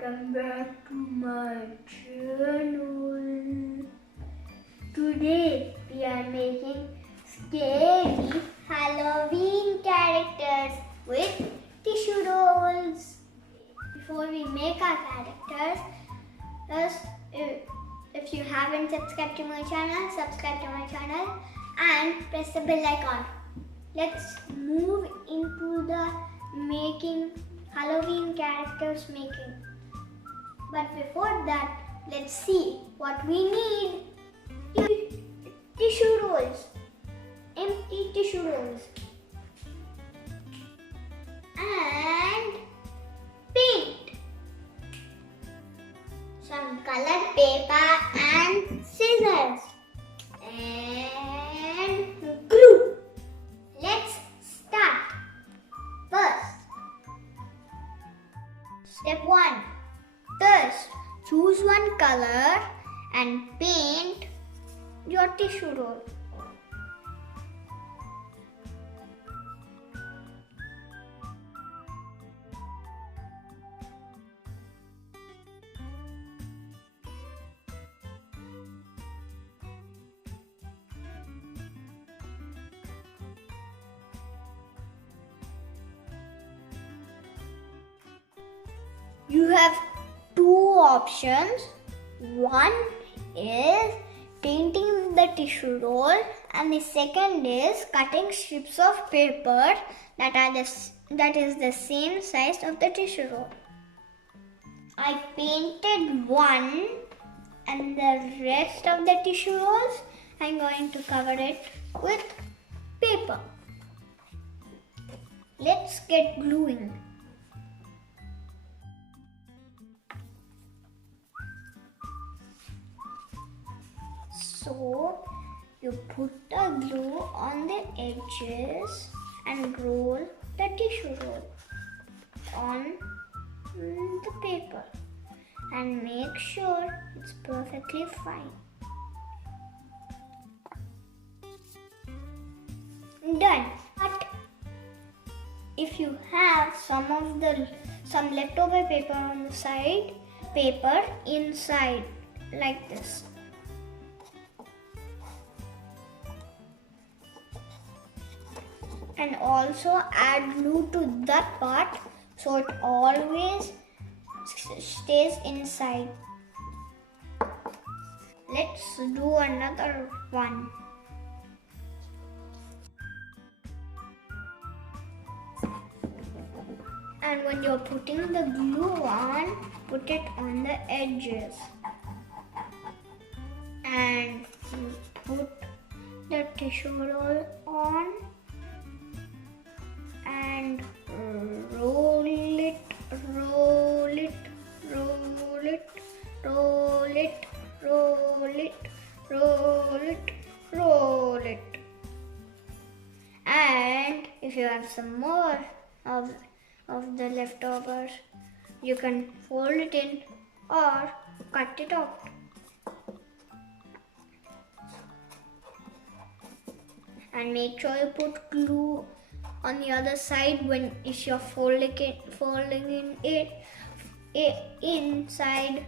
welcome back to my channel. Today we are making scary Halloween characters with tissue rolls. Before we make our characters, if you haven't subscribed to my channel, subscribe to my channel and press the bell icon. Let's move into the making Halloween characters making. But before that, let's see what we need. Tissue rolls, empty tissue rolls, and paint, some colored paper and scissors, and glue. Let's start. First, step 1. First, choose one color and paint your tissue roll. You have two options. One is painting the tissue roll and the second is cutting strips of paper that is the same size of the tissue roll. I painted one and the rest of the tissue rolls I'm going to cover it with paper. Let's get gluing. So, you put the glue on the edges and roll the tissue roll on the paper and make sure it's perfectly fine. Done. But if you have some leftover paper on the side, paper inside like this. And also add glue to that part so it always stays inside. Let's do another one. And when you're putting the glue on, put it on the edges. And put the tissue roll on. And roll it, roll it, roll it, roll it, roll it, roll it, roll it. And if you have some more of the leftovers, you can fold it in or cut it out. And make sure you put glue on the other side if you're folding it inside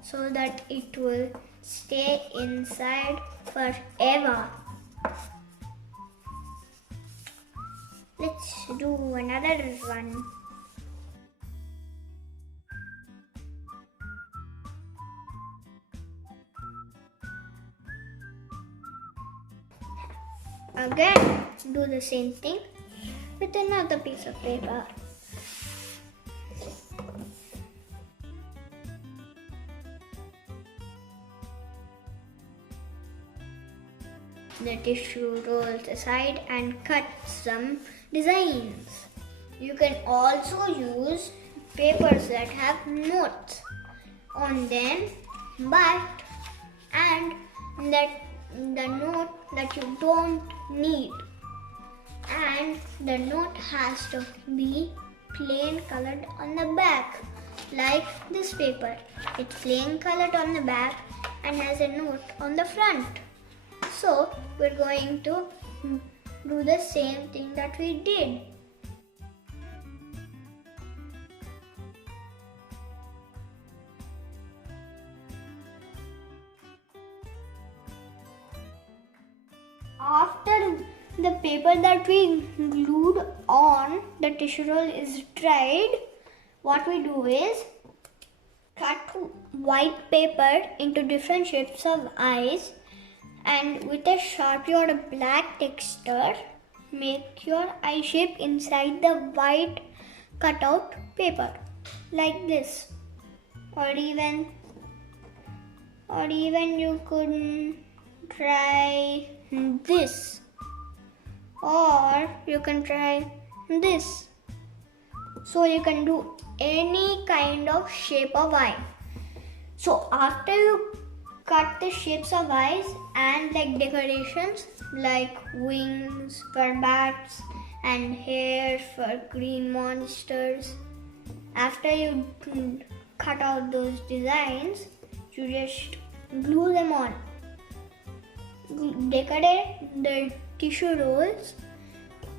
so that it will stay inside forever. Let's do another one. Again, do the same thing with another piece of paper. The tissue rolls aside and cut some designs. You can also use papers that have notes on them, and the note that you don't need. And the note has to be plain colored on the back, like this paper. It's plain colored on the back and has a note on the front. So we're going to do the same thing that we did. after the paper that we glued on the tissue roll is dried, what we do is cut white paper into different shapes of eyes, and with a Sharpie or a black texture, make your eye shape inside the white cutout paper, like this. Or even you could try this, or you can try this. So you can do any kind of shape of eye. So after you cut the shapes of eyes and like decorations like wings for bats and hair for green monsters, after you cut out those designs, you just glue them on. Decorate the tissue rolls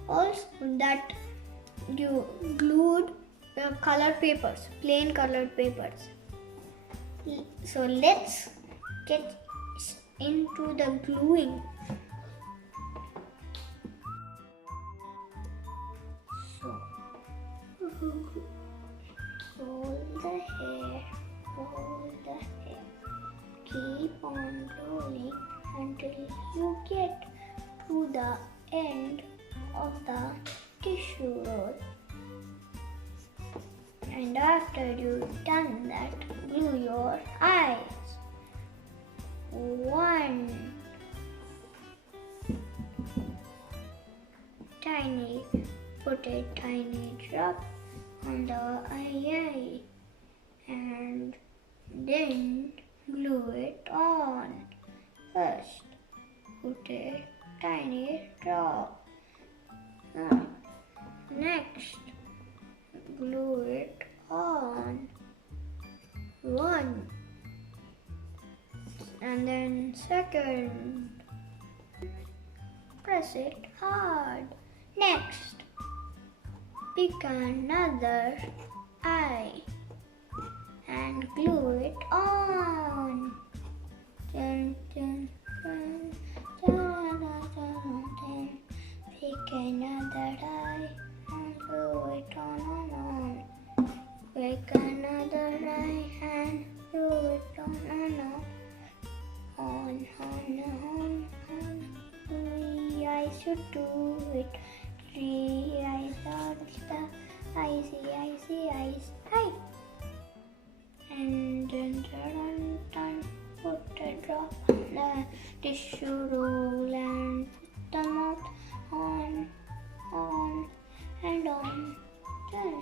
also that you glued colored papers, plain colored papers. So let's get into the gluing. So hold the hair, keep on rolling until you get to the end of the tissue roll. And after you've done that, glue your eyes. Put a tiny drop on the eye and then glue it on. First, put a tiny drop. Next, glue it on. One. And then second, press it hard. Next, pick another eye and glue it on. Then pick another eye and glue it on. Pick another eye and glue it on. Three eyes should do it. 3 eyes are the eyes. And then put a drop on the tissue roll and put the mouth on and on. Done.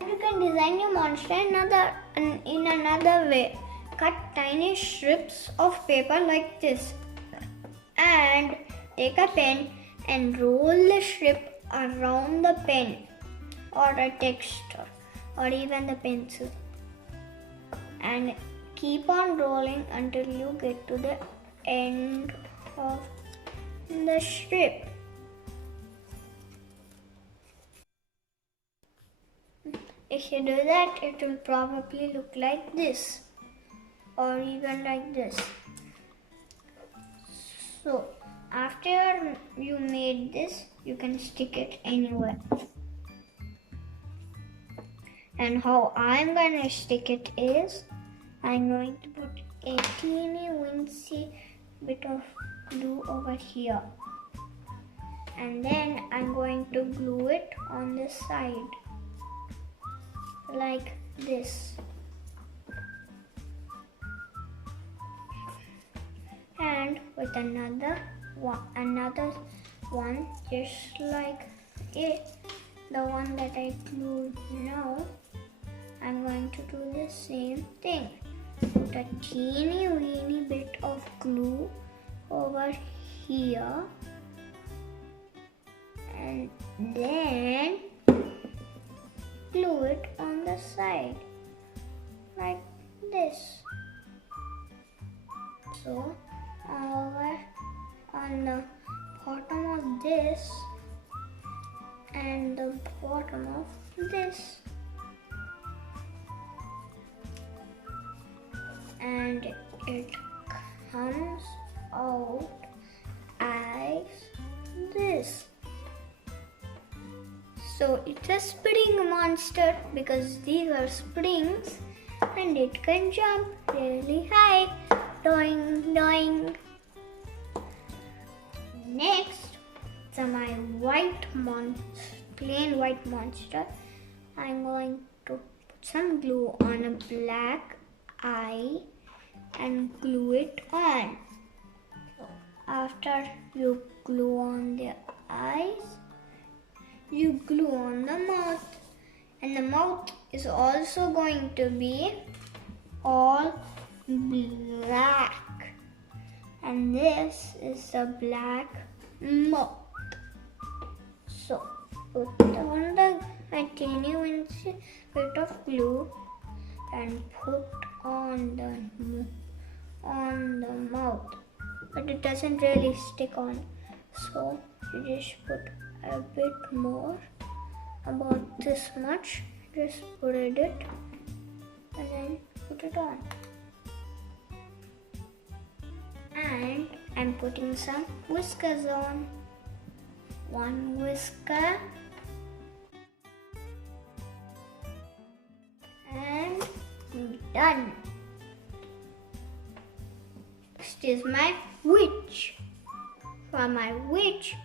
You can design your monster in another way. Cut tiny strips of paper like this and take a pen and roll the strip around the pen or a texture or even the pencil, and keep on rolling until you get to the end of the strip. If you do that, it will probably look like this or even like this. So after you made this, you can stick it anywhere. And how I'm going to stick it is, I'm going to put a teeny wincy bit of glue over here. And then I'm going to glue it on this side. Like this. And with another one just like it, the one that I glued now, I'm going to do the same thing. Put a teeny weeny bit of glue over here and then glue it on the side like this. So over on the bottom of this and the bottom of this. and it comes out as this. So it's a spring monster because these are springs and it can jump really high. Doing, doing. Next, so my plain white monster. I'm going to put some glue on a black eye and glue it on. So after you glue on the eyes, you glue on the mouth, and the mouth is also going to be all black, and this is the black mouth. So put on a teeny wincy bit of glue and put on the mouth, but it doesn't really stick on, so you just put a bit more, about this much. Just put it and then put it on. And I'm putting some whiskers on. One whisker and done. Next is my witch. For my witch,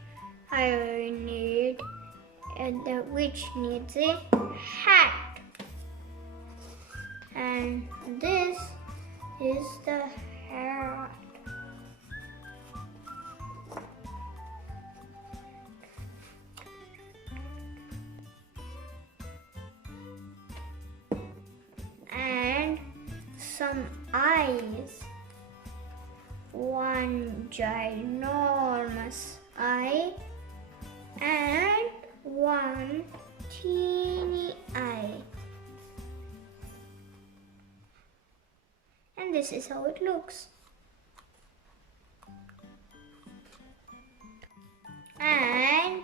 the witch needs a hat, and this is the hat. And some eyes. One ginormous eye and one teeny eye. And this is how it looks. And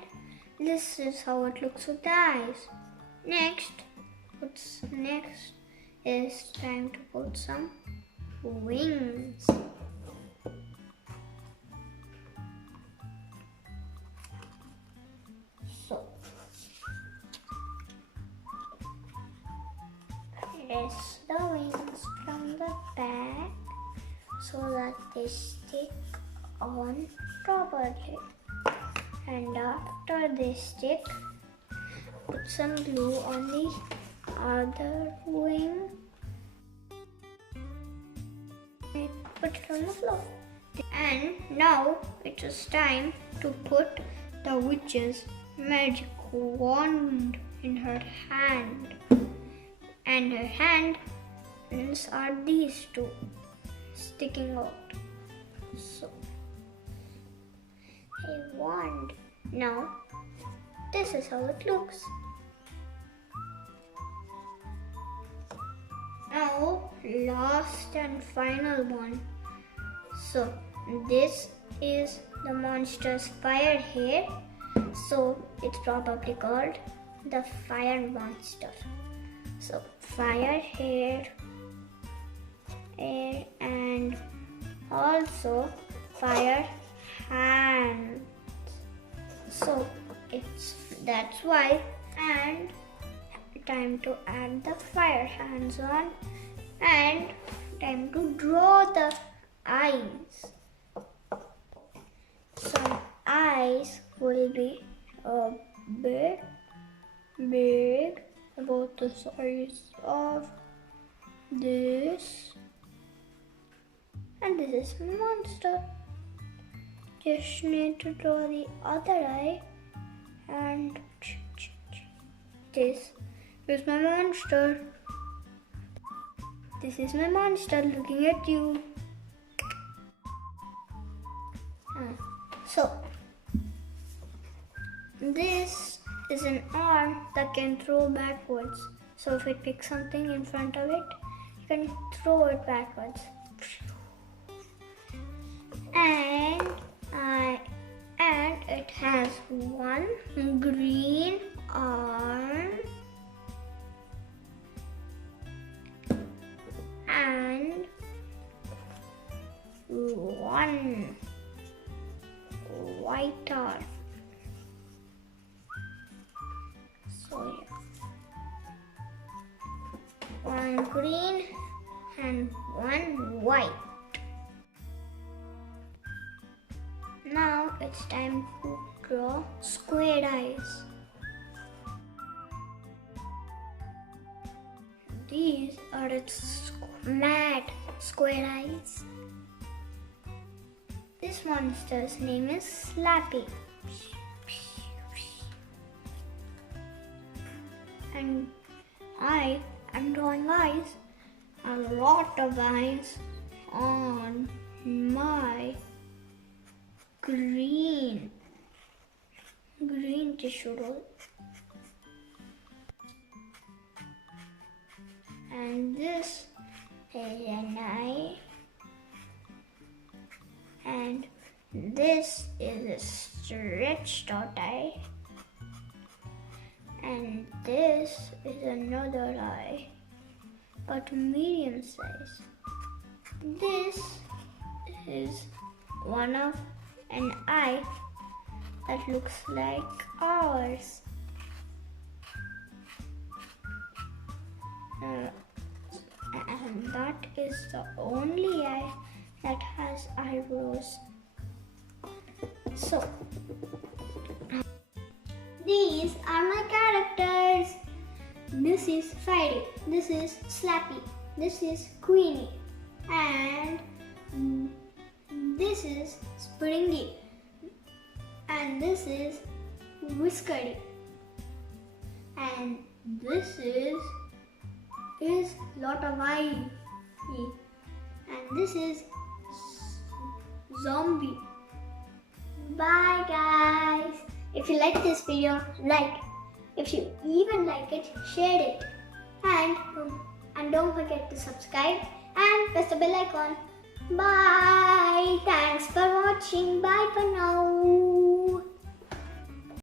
this is how it looks with the eyes. Next is time to put some wings. So press the wings from the back so that they stick on properly. And after they stick, put some glue on the other wing and put it on the floor. And now it is time to put the witch's magic wand in her hand. And her hands are these two sticking out. So a wand. Now this is how it looks. Now last and final one. So this is the monster's fire hair. So it's probably called the fire monster. So fire hair and also fire hands. So that's why. And time to add the fire hands on, and time to draw the eyes. Some eyes will be a bit big, about the size of this, and this is my monster. Just need to draw the other eye, and this is my monster. This is my monster looking at you. So this is an arm that can throw backwards. So if it picks something in front of it, you can throw it backwards. And it has one green arm and one white arm. So yeah. One green and one white. Now it's time to draw squared eyes. These are its mad square eyes. This monster's name is Slappy. And I am drawing eyes, a lot of eyes on my green tissue roll. And this is an eye, and this is a stretched out eye, and this is another eye, but medium size. This is one of an eye that looks like ours. And that is the only eye that has eyebrows. So, these are my characters. This is Friday, this is Slappy, this is Queenie, and this is Springy, and this is Whiskery, and this is lot of eye, and this is Zombie. Bye guys. If you like this video, like. If you even like it, share it. And don't forget to subscribe and press the bell icon. Bye. Thanks for watching. Bye for now.